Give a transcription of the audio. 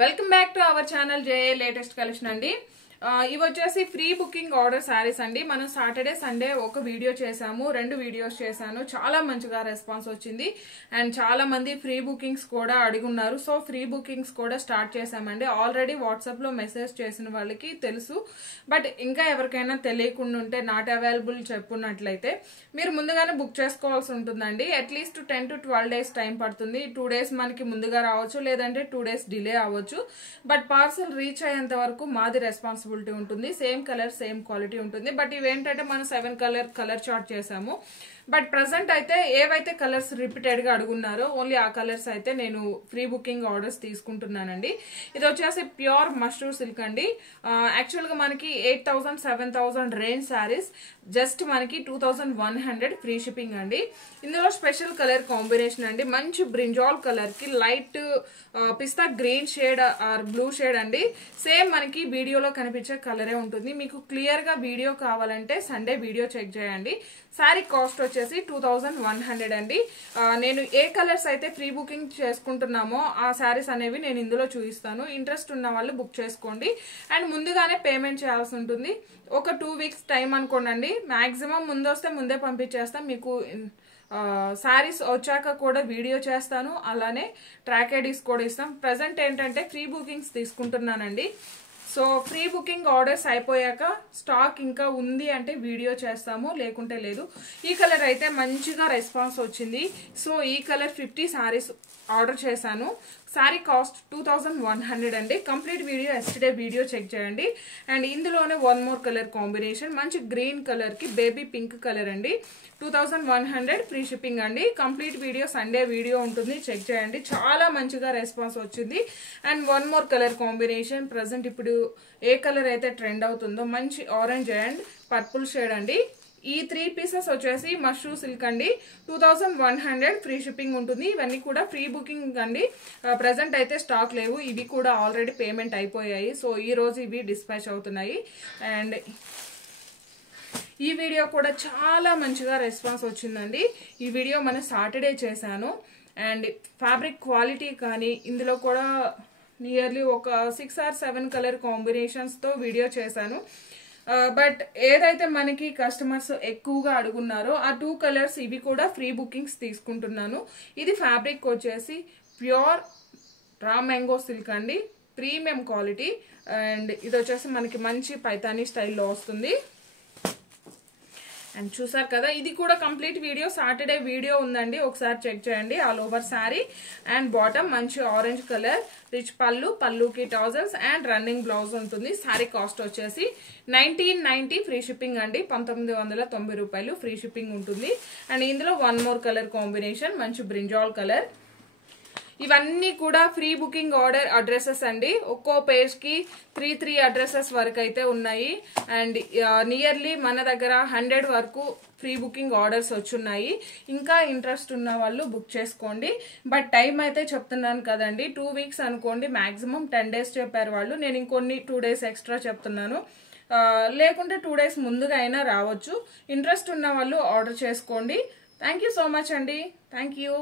Welcome back to our channel JA latest collection అండి. ఇవి వచ్చేసి ఫ్రీ బుకింగ్ ఆర్డర్ శారీస్ అండి. మనం సాటర్డే సండే ఒక వీడియో చేసాము, 2 వీడియోస్ చేశాను. చాలా మంచిగా రెస్పాన్స్ వచ్చింది అండ్ చాలా మంది ఫ్రీ బుకింగ్స్ కూడా అడుగున్నారు. సో ఫ్రీ బుకింగ్స్ కూడా స్టార్ట్ చేసామండి. ఆల్రెడీ వాట్సాప్ లో మెసేజ్ చేసిన వాళ్ళకి తెలుసు, బట్ ఇంకా ఎవరికైనా తెలియకుండా ఉంటే నాట్ అవైలబుల్ చెప్పున్నట్లయితే మీరు ముందుగానే బుక్ చేసుకోవాల్సి ఉంటుందండి. అట్లీస్ట్ 10 to 12 days టైం పడుతుంది. 2 days మనకి ముందుగా రావచ్చు, లేదంటే 2 days డిలే అవ్వచ్చు. బట్ పార్సల్ రీచ్ అయ్యేంత వరకు మాది రెస్పాన్సిబిలిటీ ఉంటుంది. సేమ్ కలర్ సేమ్ క్వాలిటీ ఉంటుంది. బట్ ఇవేంటంటే మనం 7 కలర్ చార్ట్ చేసాము. బట్ ప్రెసెంట్ అయితే ఏవైతే కలర్స్ రిపీటెడ్ గా అడుగున్నారో ఓన్లీ ఆ కలర్స్ అయితే నేను ఫ్రీ బుకింగ్ ఆర్డర్స్ తీసుకుంటున్నానండి. ఇది వచ్చేసి ప్యూర్ మష్రూమ్ సిల్క్ అండి. యాక్చువల్ గా మనకి 8,000 7,000 రేంజ్ శారీస్ జస్ట్ మనకి 2,100 ఫ్రీ షిప్పింగ్ అండి. ఇందులో స్పెషల్ కలర్ కాంబినేషన్ అండి. మంచి బ్రింజాల్ కలర్ కి light pista green shade or blue shade అండి. సేమ్ మనకి వీడియోలో కనిపించే కలరే ఉంటుంది. మీకు క్లియర్ గా వీడియో కావాలంటే సండే వీడియో చెక్ చేయండి. శారీ కాస్ట్ వచ్చేసి 2,100 అండి. నేను ఏ కలర్స్ అయితే ఫ్రీ బుకింగ్ చేసుకుంటున్నామో ఆ శారీస్ అనేవి నేను ఇందులో చూపిస్తాను. ఇంట్రెస్ట్ ఉన్న వాళ్ళు బుక్ చేసుకోండి అండ్ ముందుగానే పేమెంట్ చేయాల్సి ఉంటుంది. ఒక 2 weeks టైం అనుకోండి. మాక్సిమం ముందు వస్తే ముందే పంపించేస్తాం. మీకు శారీస్ వచ్చాక కూడా వీడియో చేస్తాను, అలానే ట్రాక్ ఐడీస్ కూడా ఇస్తాం. ప్రెసెంట్ ఏంటంటే ఫ్రీ బుకింగ్స్ తీసుకుంటున్నానండి. సో ఫ్రీ బుకింగ్ ఆర్డర్స్ అయిపోయాక స్టాక్ ఇంకా ఉంది అంటే వీడియో చేస్తాము, లేకుంటే లేదు. ఈ కలర్ అయితే మంచిగా రెస్పాన్స్ వచ్చింది. సో ఈ కలర్ 50 శారీస్ ఆర్డర్ చేశాను. శారీ కాస్ట్ 2,100 అండి. Complete video yesterday video check చేయండి. అండ్ ఇందులోనే 1 more కలర్ కాంబినేషన్ మంచి గ్రీన్ కలర్ కి బేబీ పింక్ కలర్ అండి. 2,100 ఫ్రీ షిప్పింగ్ అండి. కంప్లీట్ వీడియో సండే వీడియో ఉంటుంది, చెక్ చేయండి. చాలా మంచిగా రెస్పాన్స్ వచ్చింది. And 1 more colour combination present ఇప్పుడు ఏ కలర్ అయితే ట్రెండ్ అవుతుందో మంచి ఆరెంజ్ అండ్ పర్పుల్ షేడ్ అండి. ఈ 3 pieces వచ్చేసి మష్రూమ్ సిల్క్ అండి. 2,100 ఫ్రీ షిప్పింగ్ ఉంటుంది. ఇవన్నీ కూడా ఫ్రీ బుకింగ్ అండి. ప్రెసెంట్ అయితే స్టాక్ లేవు. ఇవి కూడా ఆల్రెడీ పేమెంట్ అయిపోయాయి. సో ఈ రోజు ఇవి డిస్పాచ్ అవుతున్నాయి. అండ్ ఈ వీడియో కూడా చాలా మంచిగా రెస్పాన్స్ వచ్చిందండి. ఈ వీడియో మనం సాటర్డే చేశాను. అండ్ ఫ్యాబ్రిక్ క్వాలిటీ కానీ ఇందులో కూడా నియర్లీ ఒక 6 or 7 కలర్ కాంబినేషన్స్ తో వీడియో చేశాను. బట్ ఏదైతే మనకి కస్టమర్స్ ఎక్కువగా అడుగున్నారో ఆ 2 కలర్స్ ఇవి కూడా ఫ్రీ బుకింగ్స్ తీసుకుంటున్నాను. ఇది ఫ్యాబ్రిక్ వచ్చేసి ప్యూర్ రా మ్యాంగో సిల్క్ అండి, ప్రీమియం క్వాలిటీ. అండ్ ఇది వచ్చేసి మనకి మంచి పైతానీ స్టైల్లో వస్తుంది. అండ్ చూసారు కదా, ఇది కూడా కంప్లీట్ వీడియో సాటర్డే వీడియో ఉందండి, ఒకసారి చెక్ చేయండి. All over sari and bottom మంచి ఆరెంజ్ కలర్, రిచ్ పళ్ళుకి టాజల్స్ అండ్ రన్నింగ్ బ్లౌజ్ ఉంటుంది. శారీ కాస్ట్ వచ్చేసి 1990 ఫ్రీ షిప్పింగ్ అండి. 1990 రూపాయలు ఫ్రీ షిప్పింగ్ ఉంటుంది. అండ్ ఇందులో 1 more కలర్ కాంబినేషన్ మంచి బ్రింజాల్ కలర్. ఇవన్నీ కూడా ఫ్రీ బుకింగ్ ఆర్డర్ అడ్రసెస్ అండి. ఒక్కో పేజ్ కి 3 అడ్రసెస్ వరకు అయితే ఉన్నాయి. అండ్ నియర్లీ మన దగ్గర 100 వరకు ఫ్రీ బుకింగ్ ఆర్డర్స్ వచ్చున్నాయి. ఇంకా ఇంట్రెస్ట్ ఉన్న వాళ్ళు బుక్ చేసుకోండి. బట్ టైం అయితే చెప్తున్నాను కదండి, 2 weeks అనుకోండి. మాక్సిమం 10 days చెప్పారు వాళ్ళు. నేను ఇంకొన్ని 2 days ఎక్స్ట్రా చెప్తున్నాను. లేకుంటే 2 days ముందుగా అయినా రావచ్చు. ఇంట్రెస్ట్ ఉన్న వాళ్ళు ఆర్డర్ చేసుకోండి. థ్యాంక్ యూ సో మచ్ అండి. Thank you.